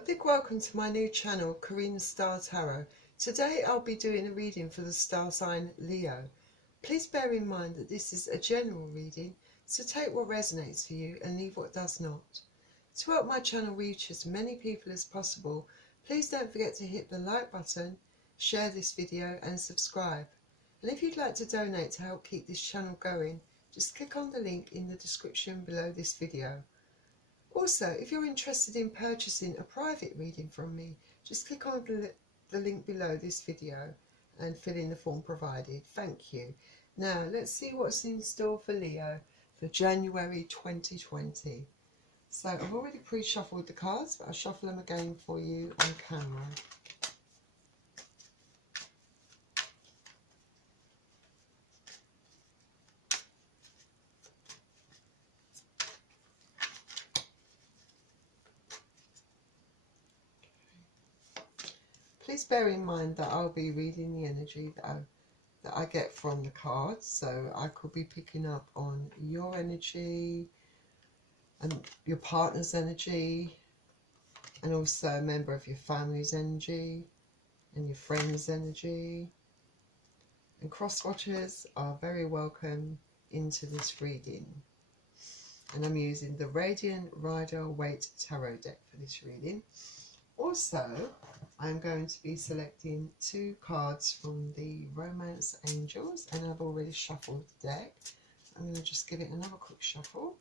A big welcome to my new channel, Karina Star Tarot. Today I'll be doing a reading for the star sign Leo. Please bear in mind that this is a general reading, so take what resonates for you and leave what does not. To help my channel reach as many people as possible, please don't forget to hit the like button, share this video and subscribe. And if you'd like to donate to help keep this channel going, just click on the link in the description below this video. Also, if you're interested in purchasing a private reading from me, just click on the link below this video and fill in the form provided. Thank you. Now, let's see what's in store for Leo for January 2020. So, I've already pre-shuffled the cards, but I'll shuffle them again for you on camera. Please bear in mind that I'll be reading the energy that I get from the cards. So I could be picking up on your energy and your partner's energy, and also a member of your family's energy and your friend's energy. And cross watchers are very welcome into this reading. And I'm using the Radiant Rider Waite Tarot deck for this reading. Also, I'm going to be selecting 2 cards from the Romance Angels, and I've already shuffled the deck. I'm going to just give it another quick shuffle.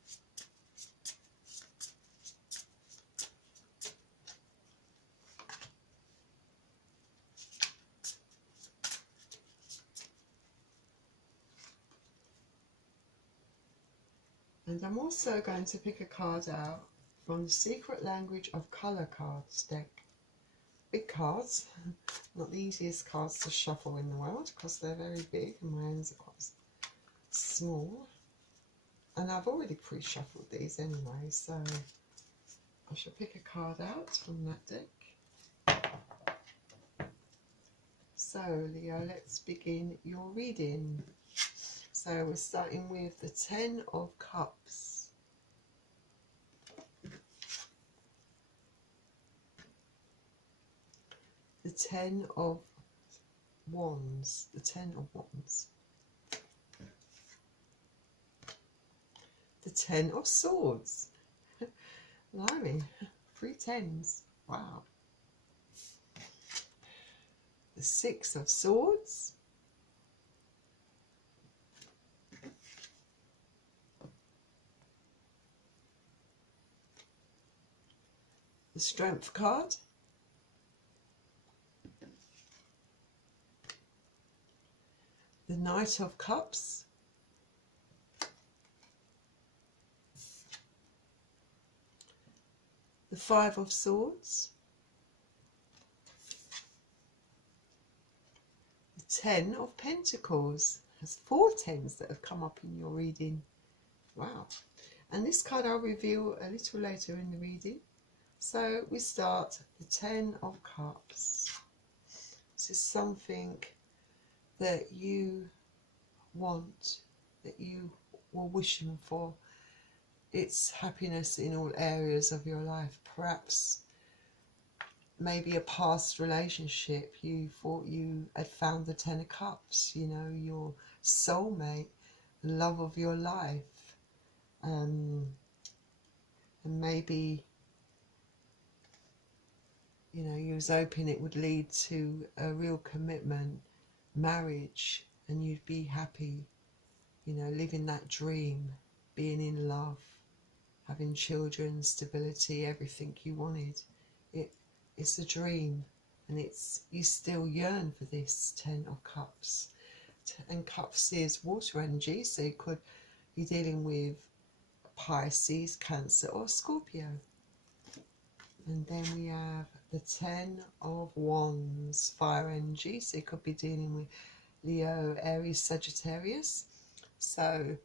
And I'm also going to pick a card out from the Secret Language of Colour cards deck. Big cards, not the easiest cards to shuffle in the world because they're very big and my hands are quite small. And I've already pre-shuffled these anyway, so I shall pick a card out from that deck. So Leo, let's begin your reading. So we're starting with the 10 of Cups. The 10 of Wands, the 10 of Wands. The 10 of Swords. Blimey, 3 10s, wow. The 6 of Swords. The Strength card. The Knight of Cups. The 5 of Swords. The 10 of Pentacles. There's 4 10s that have come up in your reading. Wow. And this card I'll reveal a little later in the reading. So we start the 10 of Cups. This is something that you want, that you were wishing for. It's happiness in all areas of your life. Perhaps maybe a past relationship, you thought you had found the 10 of Cups, you know, your soulmate, the love of your life. And maybe, you know, you was hoping it would lead to a real commitment, marriage, and you'd be happy, you know, living that dream, being in love, having children, stability, everything you wanted. It's a dream, and you still yearn for this 10 of Cups. And Cups is water energy, so you could be dealing with Pisces, Cancer or Scorpio. And then we have the 10 of Wands, fire energy, so you could be dealing with Leo, Aries, Sagittarius. So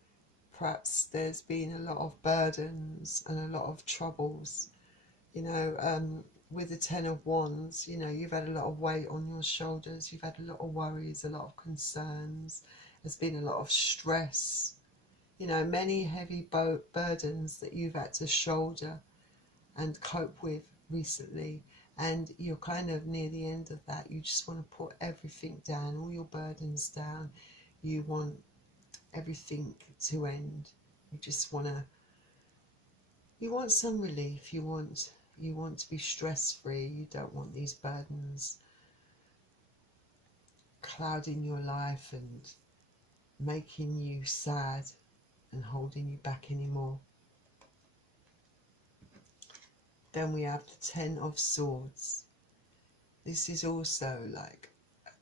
perhaps there's been a lot of burdens and a lot of troubles, you know, with the 10 of Wands. You know, you've had a lot of weight on your shoulders, you've had a lot of worries, a lot of concerns, there's been a lot of stress, you know, many heavy burdens that you've had to shoulder and cope with recently, and you're kind of near the end of that. You just want to put everything down, all your burdens down. You want everything to end. You just want to, you want some relief. You want to be stress free. You don't want these burdens clouding your life and making you sad and holding you back anymore. Then we have the Ten of Swords. This is also like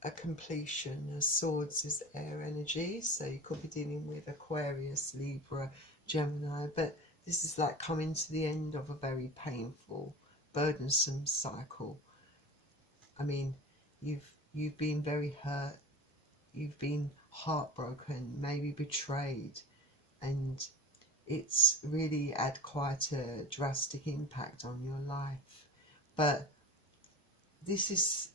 a completion, as swords is air energy, so you could be dealing with Aquarius, Libra, Gemini, but this is like coming to the end of a very painful, burdensome cycle. I mean, you've been very hurt, you've been heartbroken, maybe betrayed, and it's really had quite a drastic impact on your life. But this is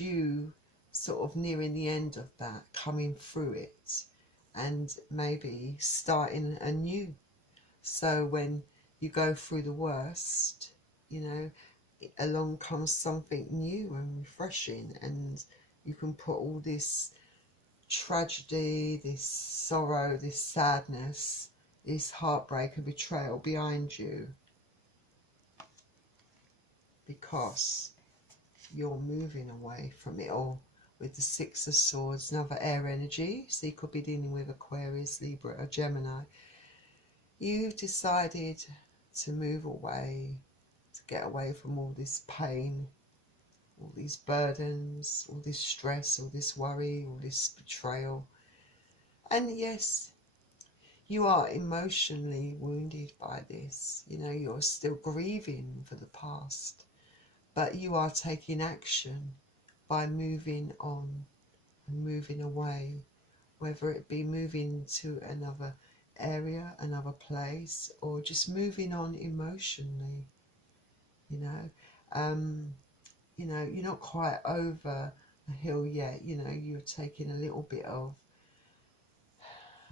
you sort of nearing the end of that, coming through it and maybe starting anew. So when you go through the worst, you know, along comes something new and refreshing, and you can put all this tragedy, this sorrow, this sadness, this heartbreak and betrayal behind you, because you're moving away from it all. With the Six of Swords, another air energy, so you could be dealing with Aquarius, Libra or Gemini. You've decided to move away, to get away from all this pain, all these burdens, all this stress, all this worry, all this betrayal. And yes, you are emotionally wounded by this. You know, you're still grieving for the past, but you are taking action by moving on and moving away, whether it be moving to another area, another place, or just moving on emotionally. You know, you're not quite over the hill yet. You know, you're taking a little bit of,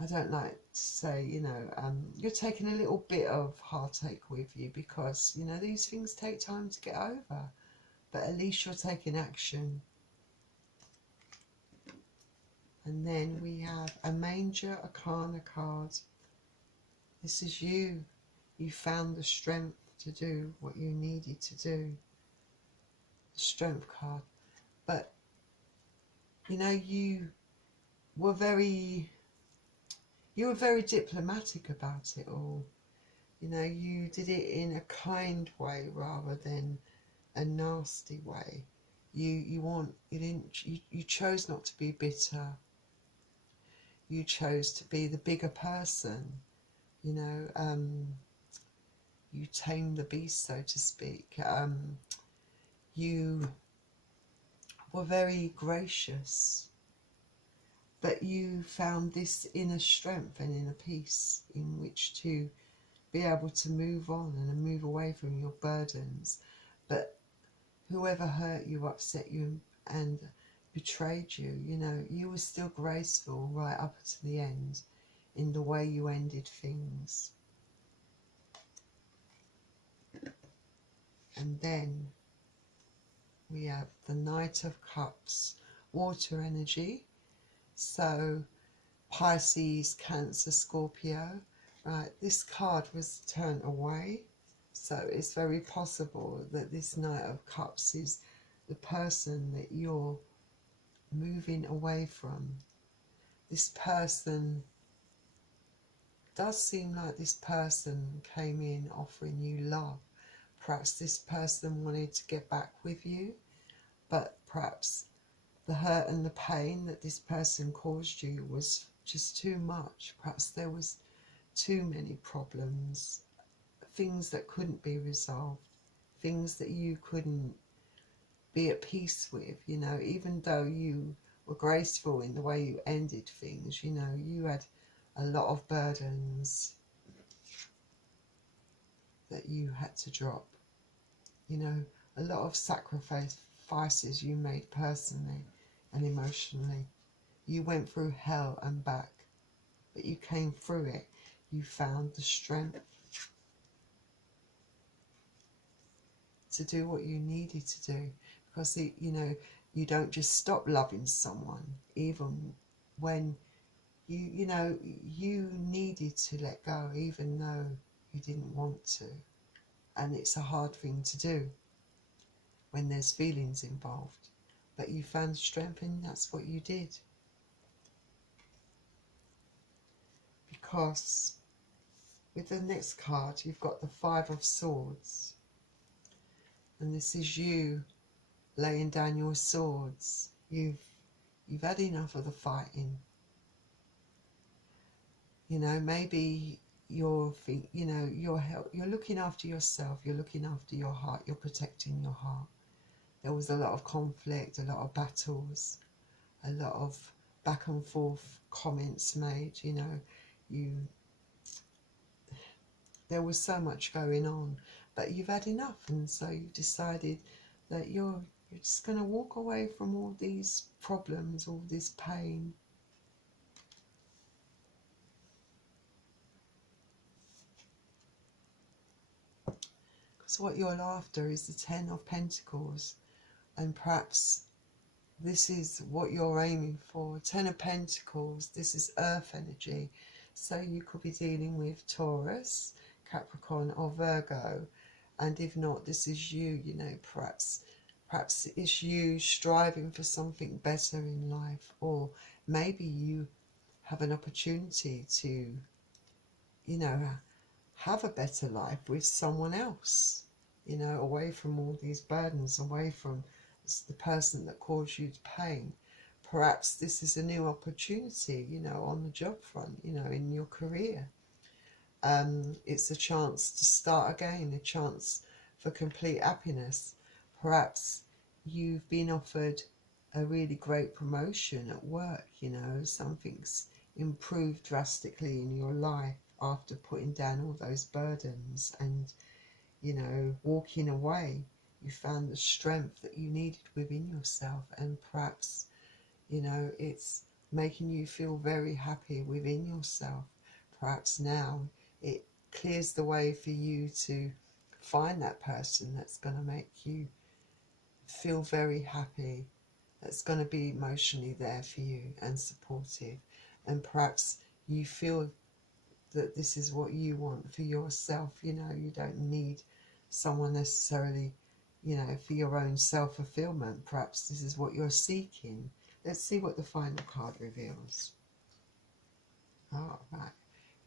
I don't like to say, you know, you're taking a little bit of heartache with you, because, you know, these things take time to get over, but at least you're taking action. And then we have a Major Arcana card. This is you. You found the strength to do what you needed to do. The Strength card. But, you know, you were very diplomatic about it all. You know, you did it in a kind way rather than a nasty way. You chose not to be bitter. You chose to be the bigger person. You know, you tamed the beast, so to speak. You were very gracious, but you found this inner strength and inner peace in which to be able to move on and move away from your burdens. But whoever hurt you, upset you and betrayed you, you know, you were still graceful right up to the end in the way you ended things. And then we have the Knight of Cups, water energy. So Pisces, Cancer, Scorpio. Right, this card was turned away. So it's very possible that this Knight of Cups is the person that you're moving away from. This person, does seem like this person came in offering you love. Perhaps this person wanted to get back with you, but perhaps the hurt and the pain that this person caused you was just too much. Perhaps there was too many problems, things that couldn't be resolved, things that you couldn't be at peace with, you know, even though you were graceful in the way you ended things, you know, you had a lot of burdens that you had to drop, you know, a lot of sacrifices you made personally and emotionally. You went through hell and back, but you came through it. You found the strength. to do what you needed to do, because you know, you don't just stop loving someone even when you know you needed to let go, even though you didn't want to. And it's a hard thing to do when there's feelings involved, but you found strength and that's what you did. Because with the next card you've got the Five of Swords, and this is you laying down your swords. You've had enough of the fighting. You know, maybe you're looking after yourself, you're looking after your heart, you're protecting your heart. There was a lot of conflict, a lot of battles, a lot of back and forth comments made, you know, there was so much going on, but you've had enough, and so you've decided that you're just going to walk away from all these problems, all this pain. Because what you're after is the Ten of Pentacles, and perhaps this is what you're aiming for. Ten of Pentacles, this is earth energy, so you could be dealing with Taurus, Capricorn or Virgo, and if not, this is you, you know, perhaps it's you striving for something better in life, or maybe you have an opportunity to, you know, have a better life with someone else, you know, away from all these burdens, away from the person that caused you pain. Perhaps this is a new opportunity, you know, on the job front, you know, in your career. It's a chance to start again, a chance for complete happiness. Perhaps you've been offered a really great promotion at work, you know, something's improved drastically in your life after putting down all those burdens and, you know, walking away. You found the strength that you needed within yourself, and perhaps, you know, it's making you feel very happy within yourself. Perhaps now it clears the way for you to find that person that's going to make you feel very happy, that's going to be emotionally there for you and supportive. And perhaps you feel that this is what you want for yourself. You know, you don't need someone necessarily, you know, for your own self-fulfillment. Perhaps this is what you're seeking. Let's see what the final card reveals. All right.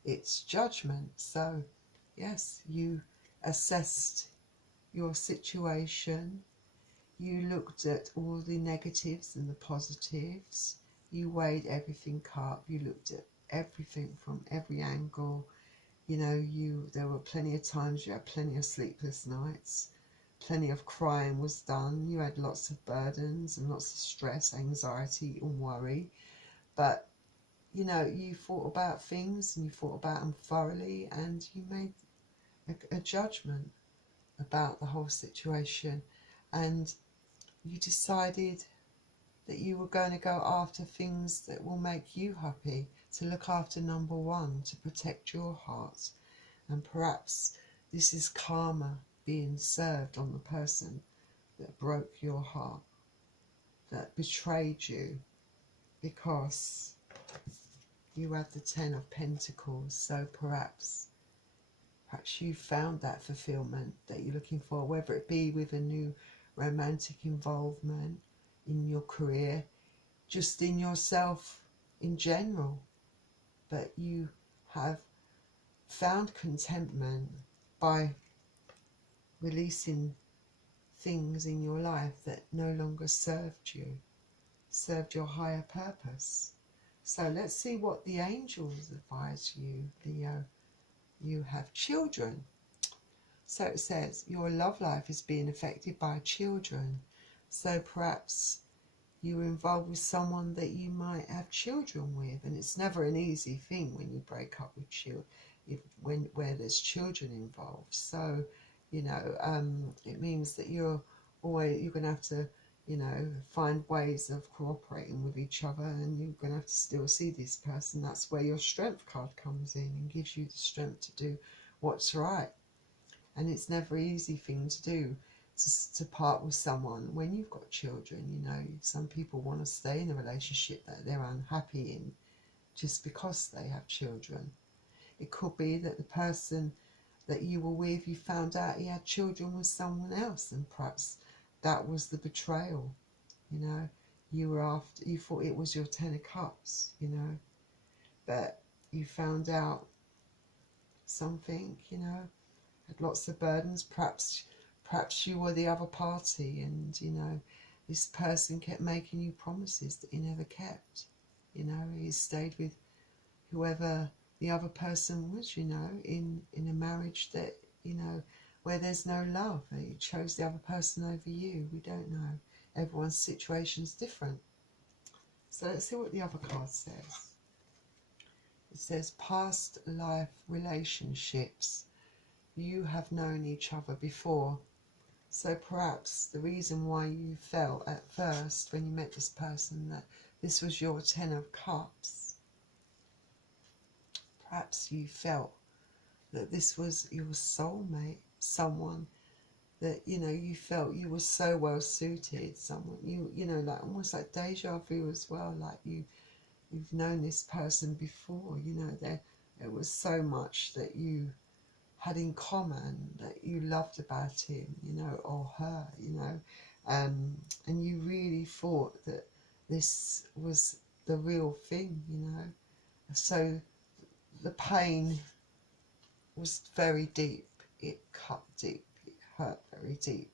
It's Judgment. So, yes, you assessed your situation. You looked at all the negatives and the positives. You weighed everything up. You looked at everything from every angle. You know, there were plenty of times you had plenty of sleepless nights. Plenty of crying was done. You had lots of burdens and lots of stress, anxiety and worry. But, you know, you thought about things and you thought about them thoroughly, and you made a judgment about the whole situation. And you decided that you were going to go after things that will make you happy, to look after number one, to protect your heart. And perhaps this is karma being served on the person that broke your heart, that betrayed you, because you have the Ten of Pentacles. So perhaps you found that fulfillment that you're looking for, whether it be with a new romantic involvement, in your career, just in yourself in general. But you have found contentment by releasing things in your life that no longer served you, served your higher purpose. So let's see what the angels advise you, Leo. You have children. So it says your love life is being affected by children. So perhaps you're involved with someone that you might have children with, and it's never an easy thing when you break up with children, where there's children involved. So, you know, it means that you're going to have to, you know, find ways of cooperating with each other, and you're going to have to still see this person. That's where your strength card comes in and gives you the strength to do what's right. And it's never an easy thing to do. to part with someone when you've got children. You know, some people want to stay in a relationship that they're unhappy in just because they have children. It could be that the person that you were with, you found out he had children with someone else, and perhaps that was the betrayal. You know, you thought it was your 10 of cups, you know, but you found out something, you know, had lots of burdens. Perhaps you were the other party, and you know, this person kept making you promises that he never kept. You know, he stayed with whoever the other person was, you know, in a marriage that, you know, where there's no love. He chose the other person over you. We don't know. Everyone's situation's different. So let's see what the other card says. It says, past life relationships. You have known each other before. So perhaps the reason why you felt at first when you met this person that this was your 10 of cups, perhaps you felt that this was your soulmate, someone that, you know, you felt you were so well suited, someone you know, like almost like deja vu as well, like you've known this person before, you know, there was so much that you had in common that you loved about him, you know, or her, you know, and you really thought that this was the real thing, you know. So the pain was very deep, it cut deep, it hurt very deep,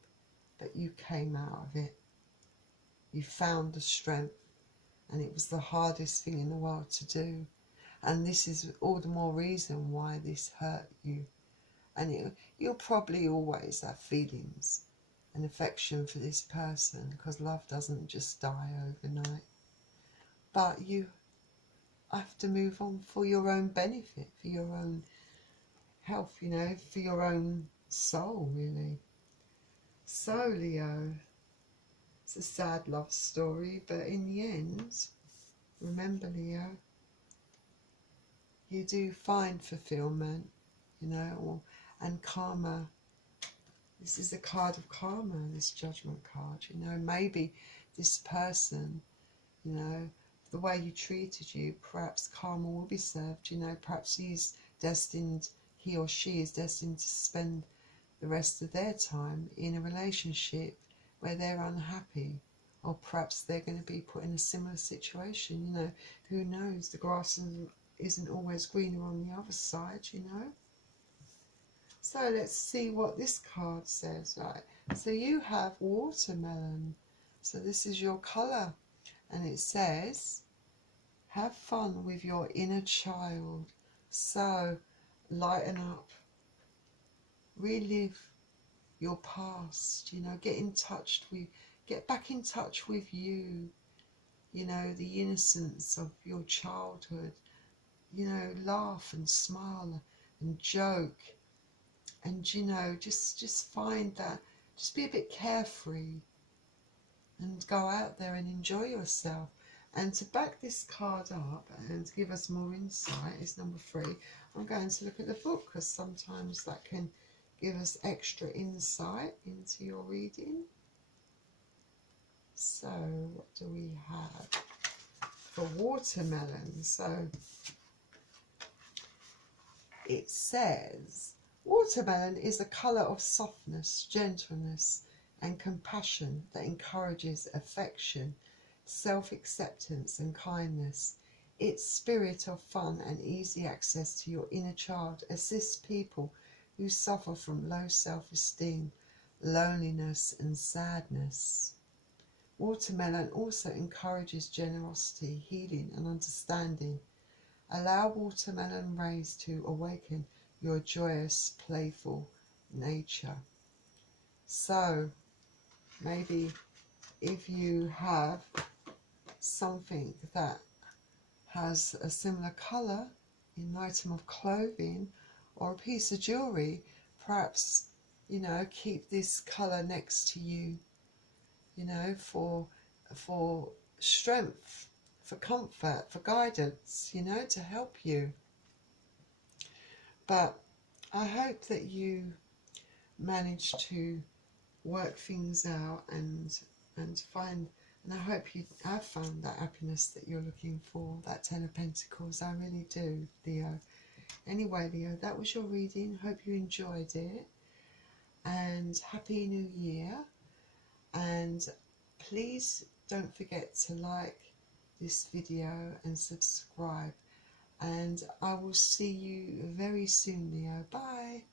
but you came out of it. You found the strength, and it was the hardest thing in the world to do. And this is all the more reason why this hurt you. And you'll probably always have feelings and affection for this person, because love doesn't just die overnight. But you have to move on for your own benefit, for your own health, you know, for your own soul, really. So, Leo, it's a sad love story, but in the end, remember, Leo, you do find fulfilment, you know, and karma. This is a card of karma, this judgment card, you know. Maybe this person, you know, the way you treated you, perhaps karma will be served, you know. Perhaps he or she is destined to spend the rest of their time in a relationship where they're unhappy, or perhaps they're going to be put in a similar situation, you know. Who knows? The grass isn't always greener on the other side, you know. So let's see what this card says. Right, so you have watermelon, so this is your colour, and it says, have fun with your inner child. So lighten up, relive your past, you know, get back in touch with you, you know, the innocence of your childhood, you know, laugh and smile and joke, and, you know, just find that, just be a bit carefree and go out there and enjoy yourself. And to back this card up and give us more insight is number 3. I'm going to look at the book, because sometimes that can give us extra insight into your reading. So what do we have for watermelon? So it says, watermelon is a colour of softness, gentleness and compassion that encourages affection, self-acceptance and kindness. Its spirit of fun and easy access to your inner child assists people who suffer from low self-esteem, loneliness and sadness. Watermelon also encourages generosity, healing and understanding. Allow watermelon rays to awaken your joyous, playful nature. So maybe if you have something that has a similar colour, an item of clothing or a piece of jewellery, perhaps, you know, keep this colour next to you, you know, for strength, for comfort, for guidance, you know, to help you. But I hope that you manage to work things out and find, and I hope you have found that happiness that you're looking for, that Ten of Pentacles. I really do, Leo. Anyway, Leo, that was your reading. Hope you enjoyed it, and Happy New Year. And please don't forget to like this video and subscribe, and I will see you very soon, Leo. Bye.